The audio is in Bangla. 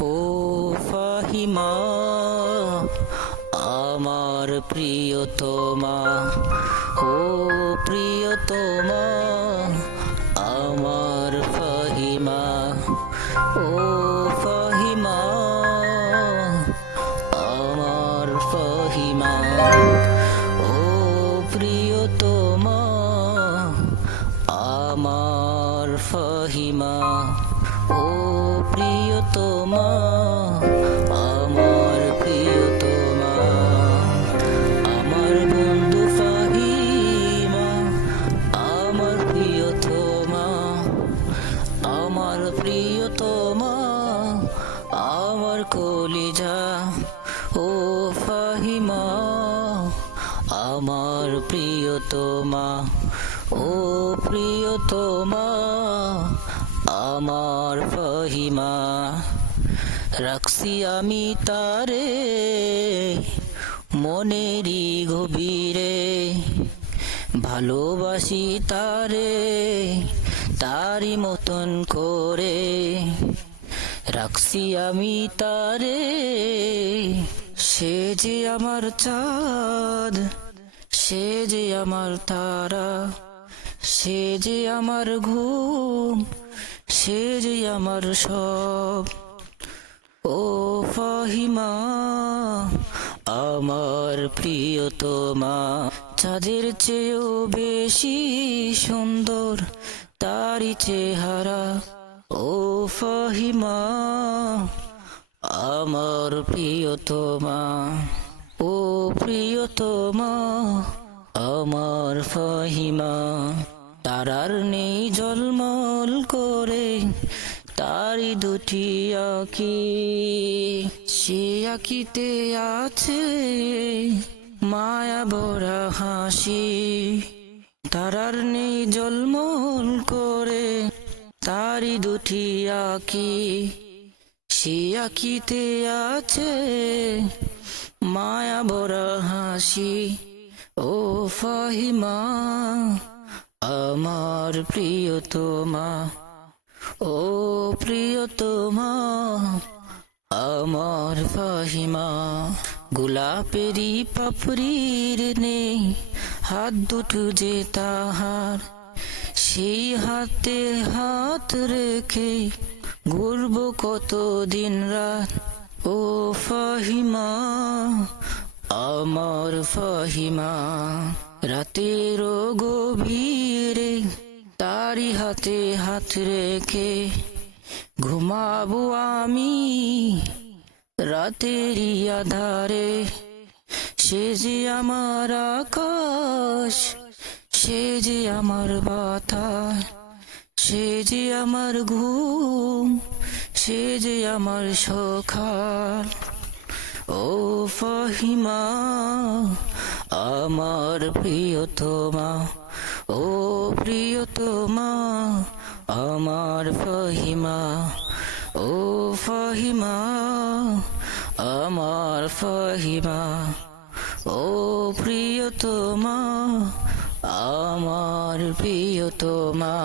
ও ফাহিমা আমার প্রিয়তমা, ও প্রিয়তমা আমার ফাহিমা, ও ফাহিমা আমার ফাহিমা, ও প্রিয়তমা আমার ফাহিমা, ও প্রিয়তমা আমার প্রিয়তমা, আমার বন্ধু ফাহিমা আমার প্রিয়তমা, আমার প্রিয়তমা আমার কলিজা, ও ফাহিমা আমার প্রিয়তমা, ও প্রিয়তমা আমার ফাহিমা। রাখছি আমি তারে মনেরই গভীরে, ভালোবাসি তারে তারি মতন করে। রাখছি আমি তারে, সে যে আমার চাঁদ, সে যে আমার তারা, সে যে আমার ঘুম, সে যে আমার সব। ও ফাহিমা আমার প্রিয়তমা, চাঁদের চেয়েও বেশি সুন্দর তারি চেহারা। ও ফাহিমা আমার প্রিয়তমা, ও প্রিয়তমা আমার ফাহিমা। তারার নেই ঝলমল করে তারি দুটি আঁকি, সে আঁকিতে আছে মায়া ভরা হাসি। তারার নেই ঝলমল করে তারি দুটি আঁকি, সে আঁকিতে আছে মায়া ভরা হাসি। ও ফাহিমা আমার প্রিয়তমা, ও প্রিয়তমা আমার ফাহিমা। গোলাপেরই পাপড়ির নেই হাত দুটো যে তাহার, সেই হাতে হাত রেখে ঘুরবো কত দিন রাত। ও ফাহিমা আমার ফাহিমা, রাতের গভীরে তারি হাতে হাত রেখে ঘুমাবো আমি রাতেরই আধারে। সে যে আমার আকাশ, সে যে আমার বাতাস, সে যে আমার ঘুম, সে যে আমার সকাল। ও ফাহিমা আমার প্রিয়তমা, ও প্রিয়তমা আমার ফাহিমা, ও ফাহিমা আমার ফাহিমা, ও প্রিয়তমা আমার প্রিয়তমা।